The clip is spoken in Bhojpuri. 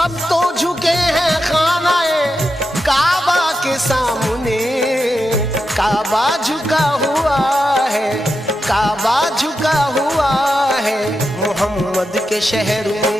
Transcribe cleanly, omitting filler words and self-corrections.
सब तो झुके हैं खानाए काबा के सामने। काबा झुका हुआ है, काबा झुका हुआ है मोहम्मद के शहर में।